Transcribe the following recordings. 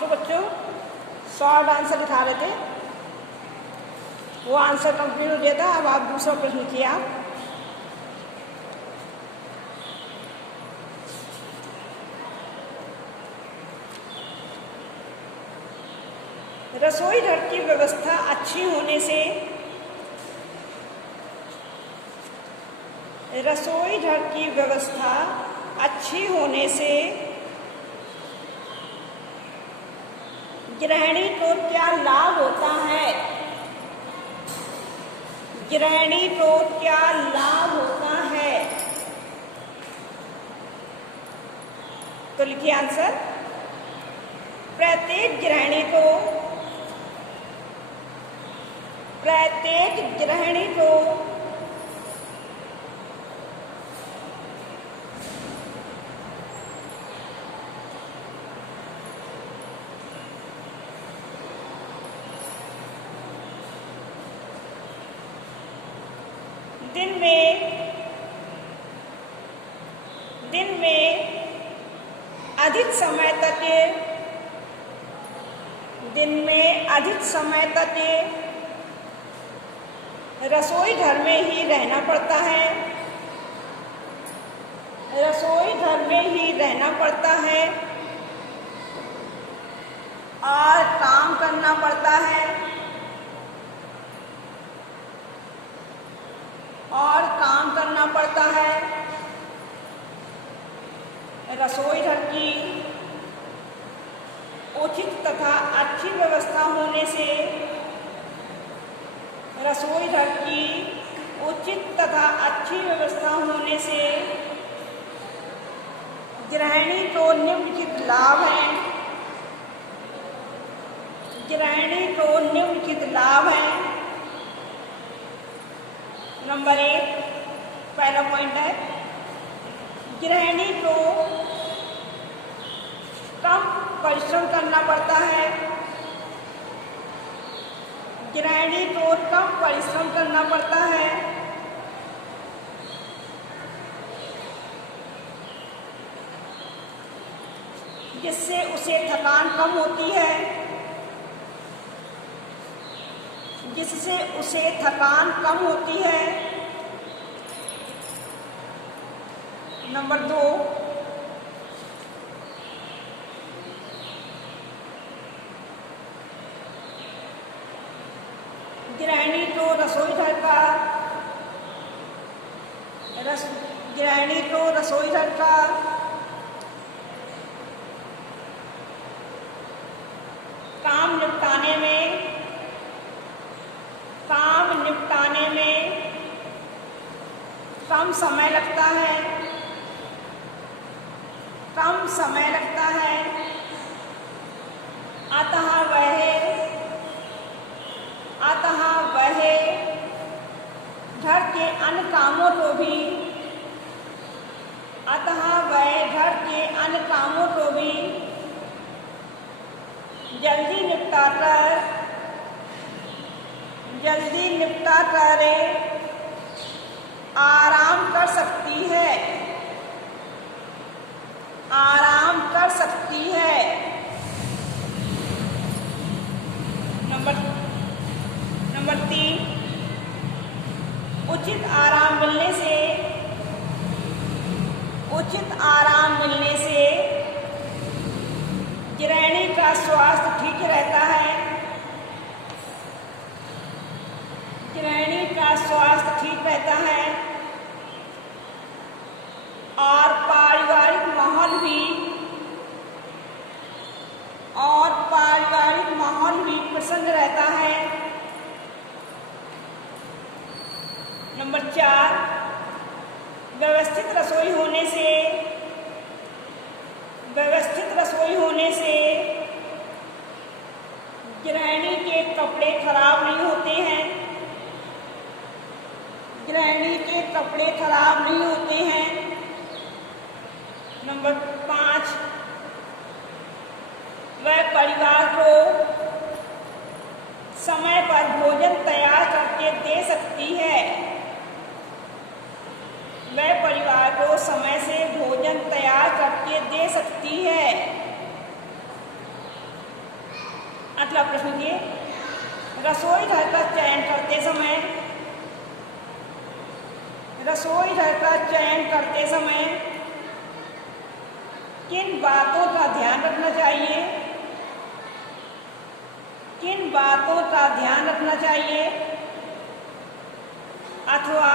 तो बच्चों short answer लिखा रहे थे, वो आंसर कंप्लीट हो गया था। अब आप दूसरा प्रश्न लिखिए। आप रसोई घर की व्यवस्था अच्छी होने से, रसोई घर की व्यवस्था अच्छी होने से गृहिणी को क्या लाभ होता है? गृहिणी को क्या लाभ होता है? तो लिखिए आंसर। प्रत्येक गृहिणी को, प्रत्येक गृहिणी को दिन में अधिक समय तक, दिन में अधिक समय तक रसोई घर में ही रहना पड़ता है, रसोई घर में ही रहना पड़ता है और काम करना पड़ता है, और काम करना पड़ता है। रसोई घर की उचित तथा अच्छी व्यवस्था होने से, रसोई घर की उचित तथा अच्छी व्यवस्था होने से गृहिणी को निम्नलिखित लाभ हैं, गृहिणी को निम्नलिखित लाभ हैं। नंबर 1 पहला पॉइंट है, गृहिणी को कम परिश्रम करना पड़ता है, गृहिणी को कम परिश्रम करना पड़ता है। जिससे उसे थकान कम होती है, जिससे उसे थकान कम होती है। नंबर 2, गृहिणी को रसोई घर का, गृहिणी को रसोई घर का काम निपटाने में, काम निपटाने में कम समय लगता है, कम समय लगता है। अतः वह घर के अन्य कामों को भी, अतः वह घर के अन्य कामों को भी जल्दी निपटा कर आराम कर सकती है, आराम कर सकती है। नंबर 3, उचित आराम मिलने से, उचित आराम मिलने से गृहिणी का स्वास्थ्य ठीक रहता है, गृहिणी का स्वास्थ्य ठीक रहता है और पारिवारिक माहौल भी प्रसन्न रहता है। नंबर 4, व्यवस्थित रसोई होने से, व्यवस्थित रसोई होने से गृहिणी के कपड़े खराब नहीं होते हैं, गृहिणी के कपड़े खराब नहीं होते हैं। नंबर 5, वह परिवार को समय पर भोजन तैयार करके दे सकती है, वह परिवार को समय से भोजन तैयार करके दे सकती है। अगला प्रश्न देखिए, रसोई घर का चयन करते समय, रसोई घर का चयन करते समय किन बातों का ध्यान रखना चाहिए? किन बातों का ध्यान रखना चाहिए? अथवा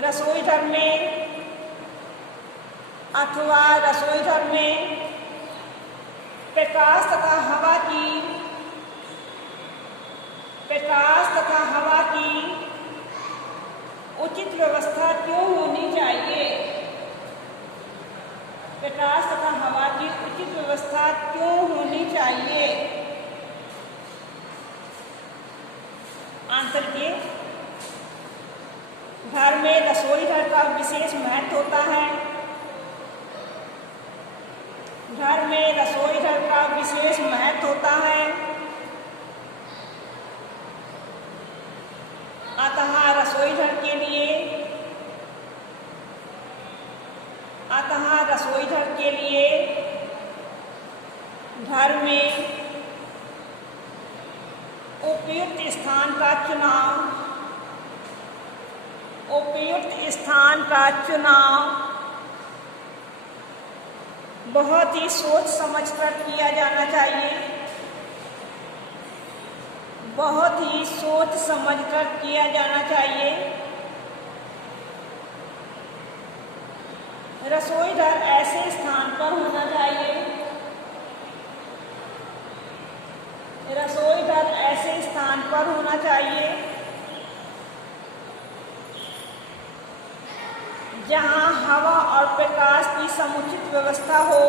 रसोई घर में, अथवा रसोई घर में प्रकाश तथा हवा की, प्रकाश तथा हवा की उचित व्यवस्था क्यों होनी चाहिए? प्रकाश तथा हवा की उचित व्यवस्था क्यों होनी चाहिए? आंसर के, घर में रसोई घर का विशेष महत्व होता है। घर में रसोई घर का विशेष महत्व होता है। अतः रसोई घर के लिए, अतः रसोई घर के लिए घर में उपयुक्त स्थान का चुनाव, उपयुक्त स्थान का चुनाव बहुत ही सोच समझकर किया जाना चाहिए। बहुत ही सोच समझकर किया जाना चाहिए। रसोई घर ऐसे स्थान पर होना चाहिए, रसोई घर ऐसे स्थान पर होना चाहिए जहां हवा और प्रकाश की समुचित व्यवस्था हो,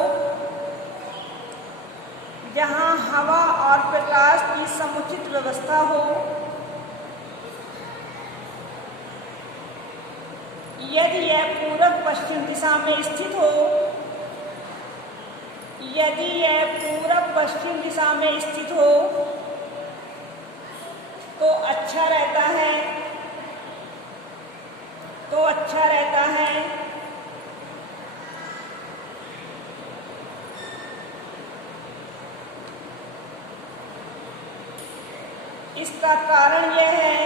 जहां हवा और प्रकाश की समुचित व्यवस्था हो। यदि यह पूरब पश्चिम दिशा में स्थित हो, यदि यह पूरब पश्चिम दिशा में स्थित हो तो अच्छा रहता है, तो अच्छा रहता है। इसका कारण यह है,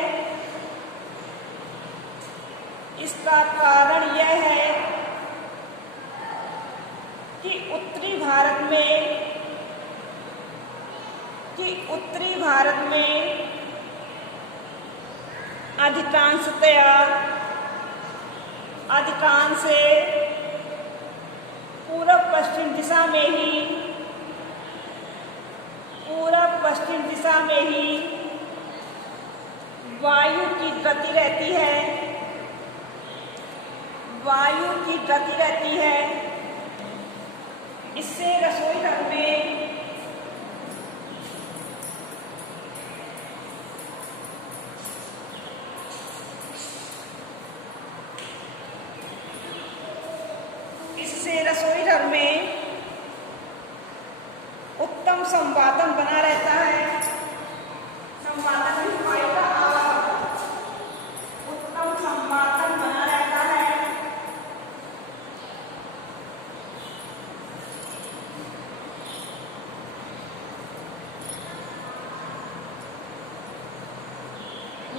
इसका कारण यह है कि उत्तरी भारत में, कि उत्तरी भारत में अधिकांशतया, अधिकांश पूरब पश्चिम दिशा में ही, पूरब पश्चिम दिशा में ही वायु की गति रहती है, वायु की गति रहती है। इससे रसोई घर में रसोई घर में उत्तम संवादन बना रहता है। संवादन में वायु का आवागमन, उत्तम संवादन बना रहता है।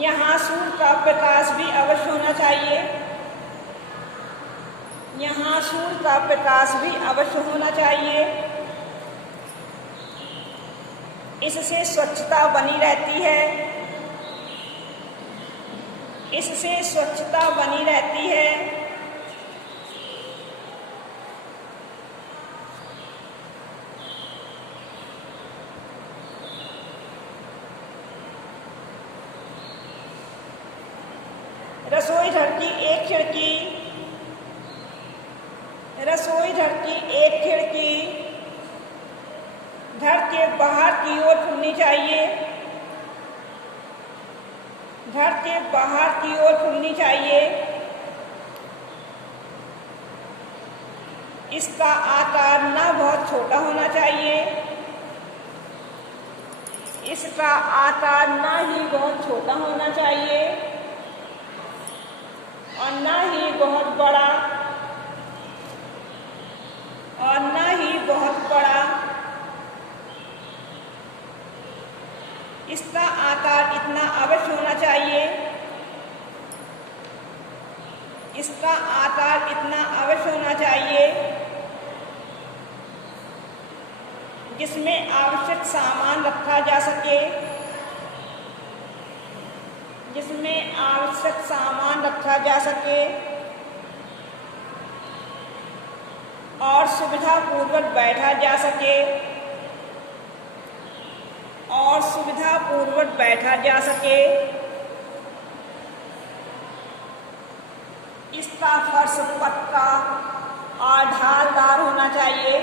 यहाँ सूर्य का प्रकाश भी अवश्य होना चाहिए, यहाँ सूर्य का प्रकाश भी अवश्य होना चाहिए। इससे स्वच्छता बनी रहती है, इससे स्वच्छता बनी रहती है। रसोई घर की एक खिड़की, रसोई घर की एक खिड़की घर के बाहर की ओर खुलनी चाहिए, घर के बाहर की ओर खुलनी चाहिए। इसका आकार ना बहुत छोटा होना चाहिए, इसका आकार ना ही बहुत छोटा होना चाहिए और ना ही बहुत बड़ा, और ना ही बहुत बड़ा। इसका आकार इतना अवश्य होना चाहिए। इसका आकार इतना अवश्य होना चाहिए जिसमें आवश्यक सामान रखा जा सके। जिसमें आवश्यक सामान रखा जा सके और सुविधापूर्वक बैठा जा सके। और सुविधापूर्वक बैठा जा सके। इसका फर्श पक्का और ढालदार होना चाहिए।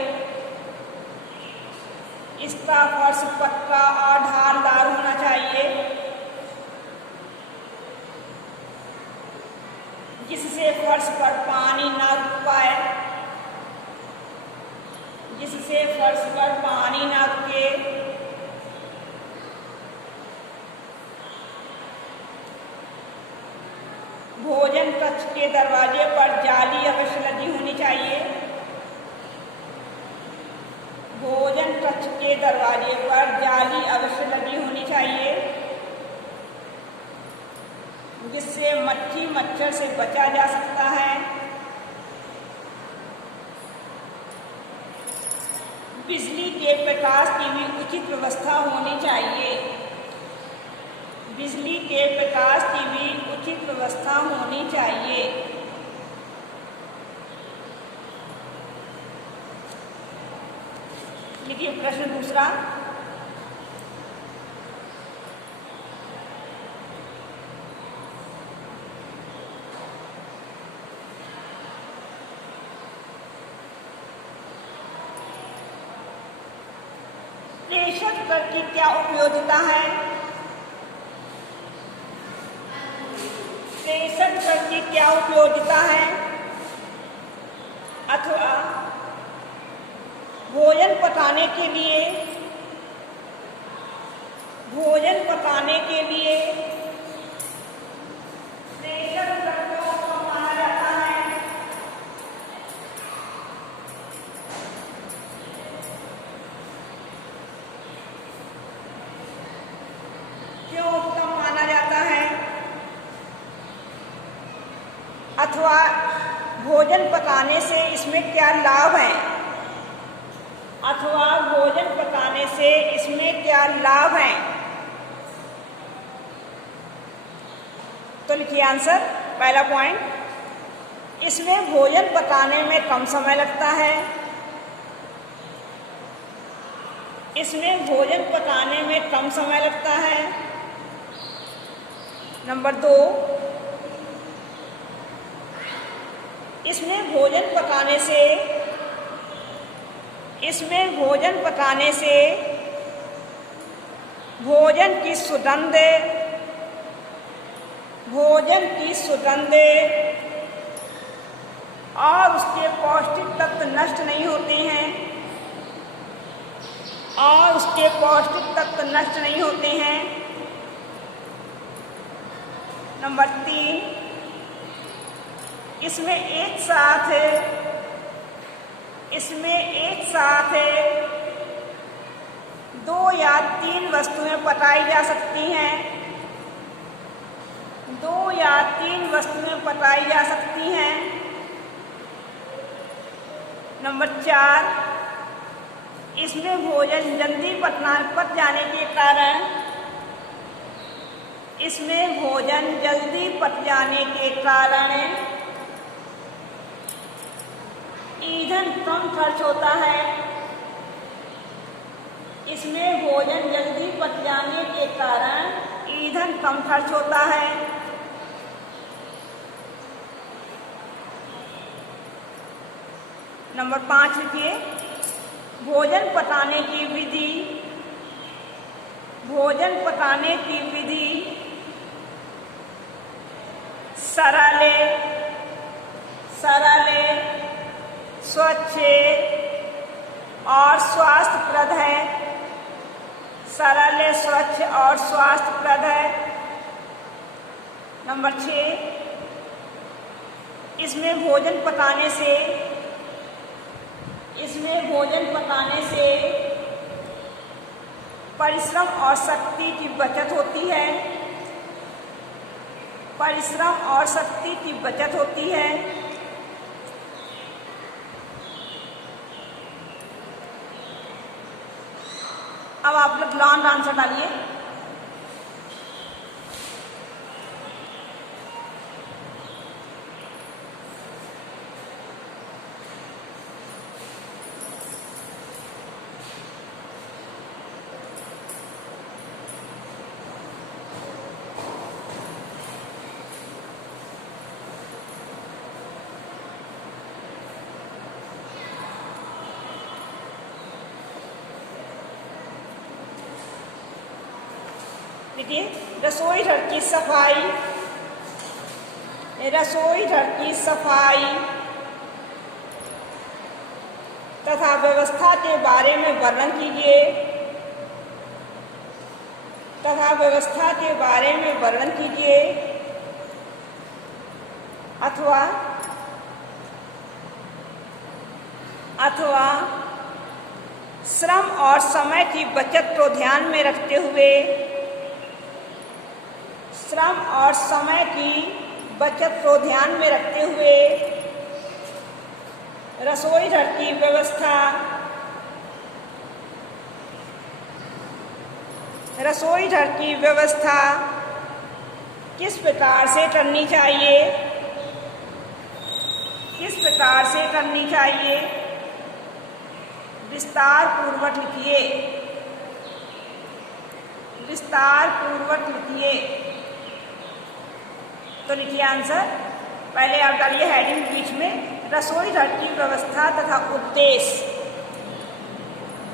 इसका फर्श पक्का और ढालदार होना चाहिए जिससे फर्श पर पानी न रुक पाए। जिससे फर्श पर पानी न रुके। भोजन कक्ष के दरवाजे पर जाली अवश्य लगी होनी चाहिए। भोजन कक्ष के दरवाजे पर जाली अवश्य लगी होनी चाहिए जिससे मक्खी मच्छर से बचा जा सकता है। बिजली के प्रकाश की भी उचित व्यवस्था होनी चाहिए। बिजली के प्रकाश की भी उचित व्यवस्था होनी चाहिए। लिखिए प्रश्न दूसरा। प्रेषक कर की क्या उपयोगिता है? प्रेषक कर की क्या उपयोगिता है? अथवा भोजन पकाने के लिए। भोजन पकाने के लिए प्रेषक कुकर को माना जाता है। क्यों उत्तम माना जाता है? अथवा भोजन पकाने से इसमें क्या लाभ है? अथवा भोजन पकाने से इसमें क्या लाभ है? तो लिखिए आंसर। पहला पॉइंट, इसमें भोजन पकाने में कम समय लगता है। इसमें भोजन पकाने में कम समय लगता है। नंबर 2, इसमें भोजन पकाने से भोजन की सुगंध और उसके पौष्टिक तत्व नष्ट नहीं होते हैं। और उसके पौष्टिक तत्व नष्ट नहीं होते हैं। नंबर 3, इसमें एक साथ 2 या 3 वस्तुएं पकाई जा सकती हैं। 2 या 3 वस्तुएं पकाई जा सकती हैं। नंबर 4, इसमें भोजन जल्दी पक जाने के कारण ईंधन कम खर्च होता है। इसमें भोजन जल्दी पक जाने के कारण ईंधन कम खर्च होता है। नंबर 5 लिखिए। भोजन पकाने की विधि सरल, स्वच्छ और स्वास्थ्यप्रद है। सरल, स्वच्छ और स्वास्थ्यप्रद है। नंबर 6, इसमें भोजन पकाने से परिश्रम और शक्ति की बचत होती है। परिश्रम और शक्ति की बचत होती है। अब आप लोग लॉन्ग आंसर डालिए। देखिए, रसोई घर की सफाई, रसोई घर की सफाई तथा व्यवस्था के बारे में वर्णन कीजिए। तथा व्यवस्था के बारे में वर्णन कीजिए। अथवा श्रम और समय की बचत को ध्यान में रखते हुए, श्रम और समय की बचत को ध्यान में रखते हुए रसोई घर की व्यवस्था, रसोई घर की व्यवस्था किस प्रकार से करनी चाहिए, किस प्रकार से करनी चाहिए, विस्तार पूर्वक लिखिए। विस्तार पूर्वक लिखिए। तो लिखिए आंसर। पहले आप डालिए हेडिंग बीच में, रसोई घर की व्यवस्था तथा उद्देश्य।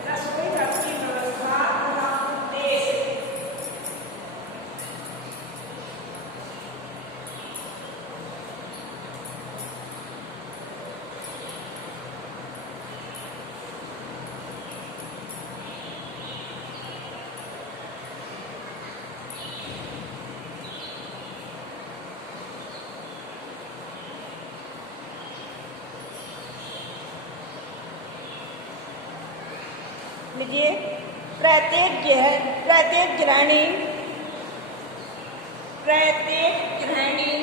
रसोई घर की व्यवस्था तथा उद्देश्य। लीजिए, प्रत्येक गृहिणी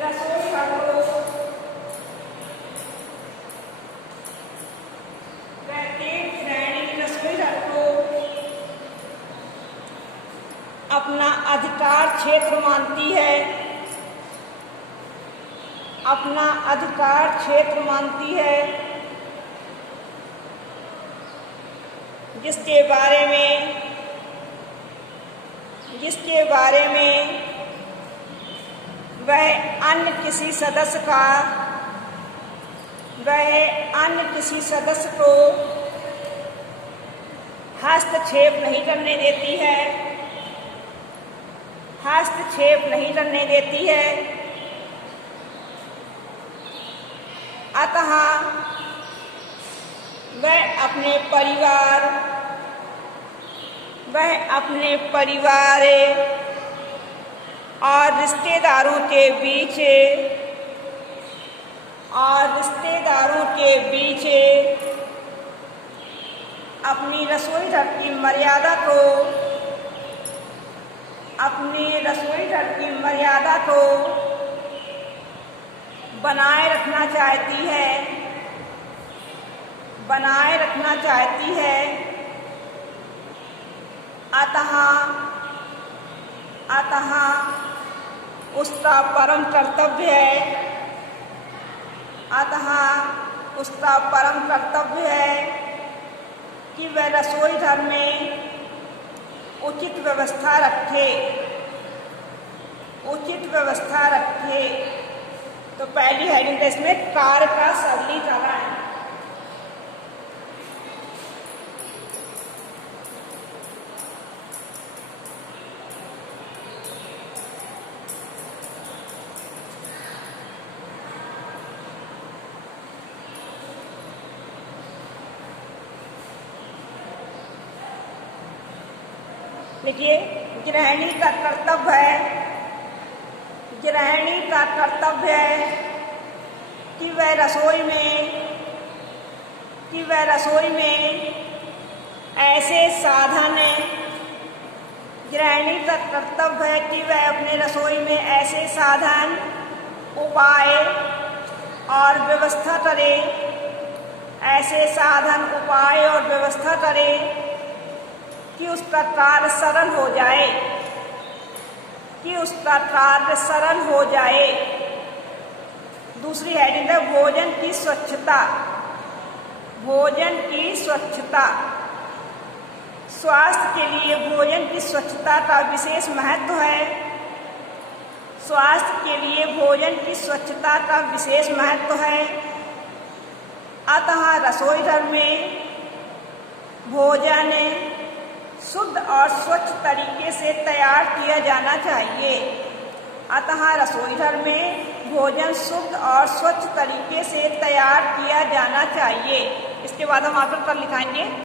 रसोई घर को, प्रत्येक गृहिणी रसोई घर को अपना अधिकार क्षेत्र मानती है। अपना अधिकार क्षेत्र मानती है, जिसके बारे में वह अन्य किसी सदस्य को हस्तक्षेप नहीं करने देती है। हस्तक्षेप नहीं करने देती है। अतः वह अपने परिवार और रिश्तेदारों के बीच अपनी रसोई घर की मर्यादा को बनाए रखना चाहती है। अतः उसका परम कर्तव्य है कि वह रसोई घर में उचित व्यवस्था रखे। तो पहली हेडिंग है इसमें कार्य का सरलीकरण। देखिए, गृहिणी का कर्तव्य है कि वह रसोई में ऐसे साधन गृहिणी का कर्तव्य है कि वह अपने रसोई में ऐसे साधन, उपाय और व्यवस्था करे, ऐसे साधन, उपाय और व्यवस्था करे कि उसका कार्य सरल हो जाए, कि उसका कार्य सरल हो जाए। दूसरी हेडिंग है भोजन की स्वच्छता। भोजन की स्वच्छता। स्वास्थ्य के लिए भोजन की स्वच्छता का विशेष महत्व है। स्वास्थ्य के लिए भोजन की स्वच्छता का विशेष महत्व है। अतः रसोई घर में भोजन शुद्ध और स्वच्छ तरीके से तैयार किया जाना चाहिए। अतः रसोई घर में भोजन शुद्ध और स्वच्छ तरीके से तैयार किया जाना चाहिए। इसके बाद हम आकर लिखाएंगे।